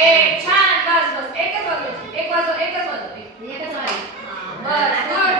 एक छान बस बस एकच वाजवायची एक वाजव एकच वाजव बस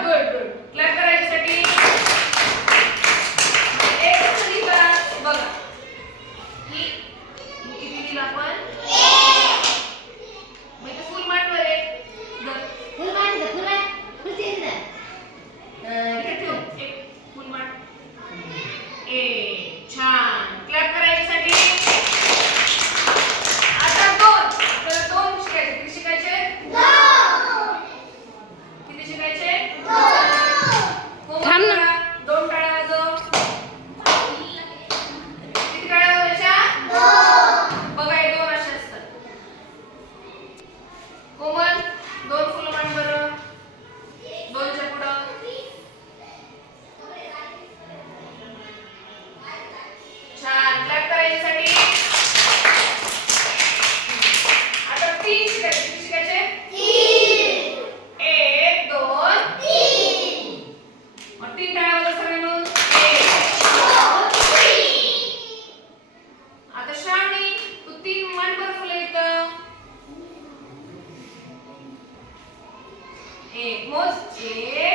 એક મોજ જે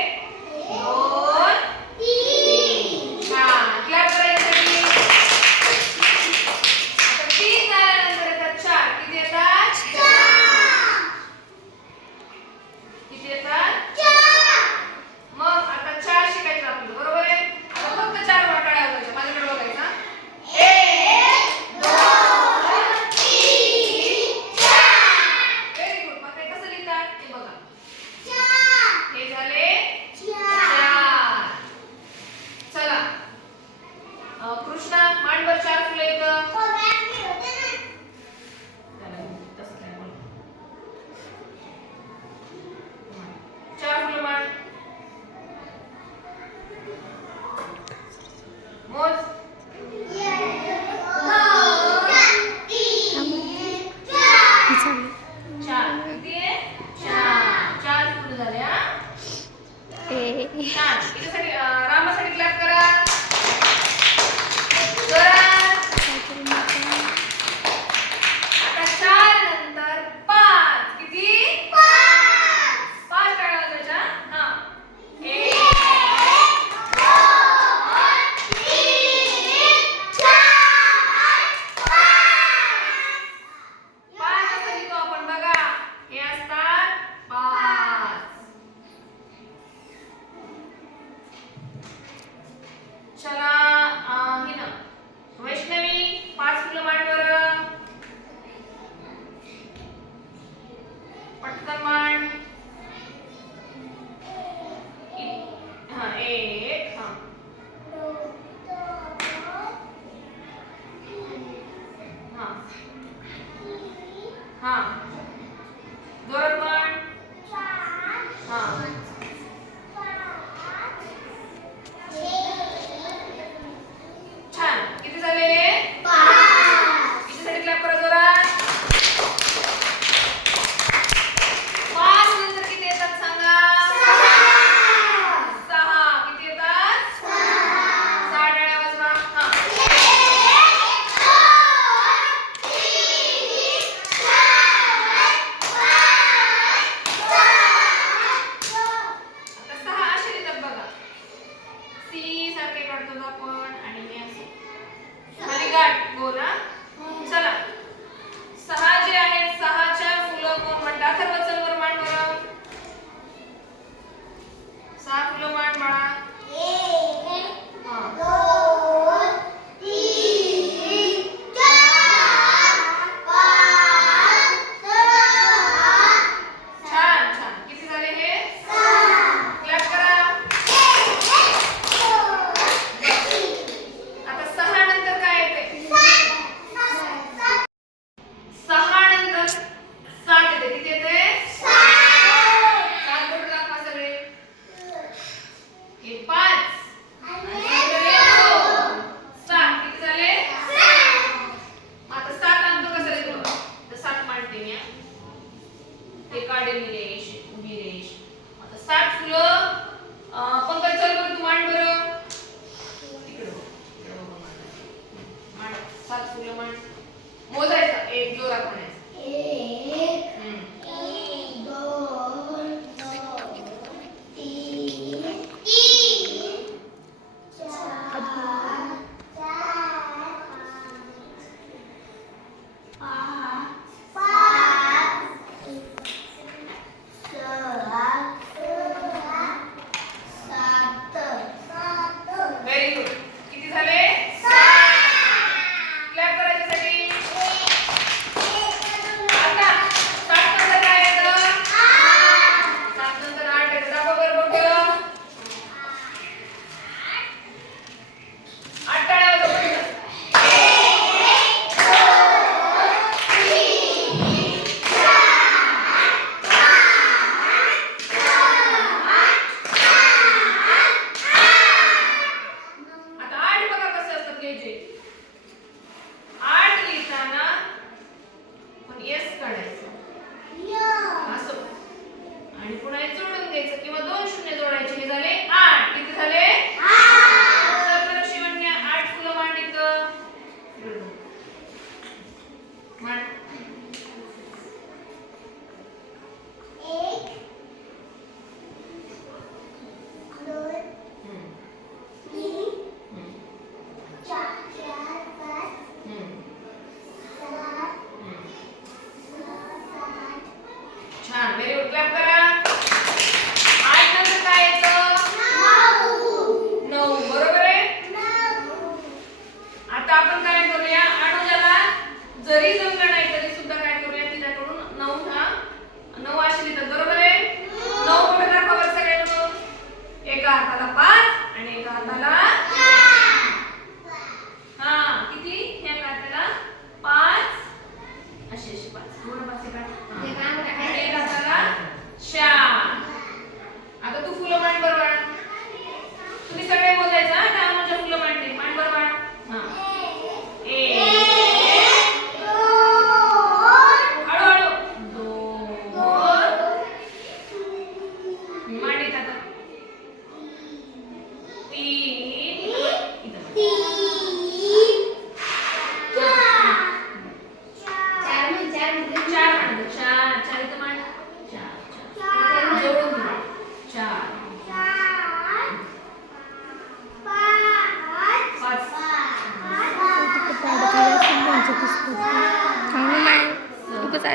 Moisés ayuda eh, con él.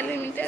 Dale,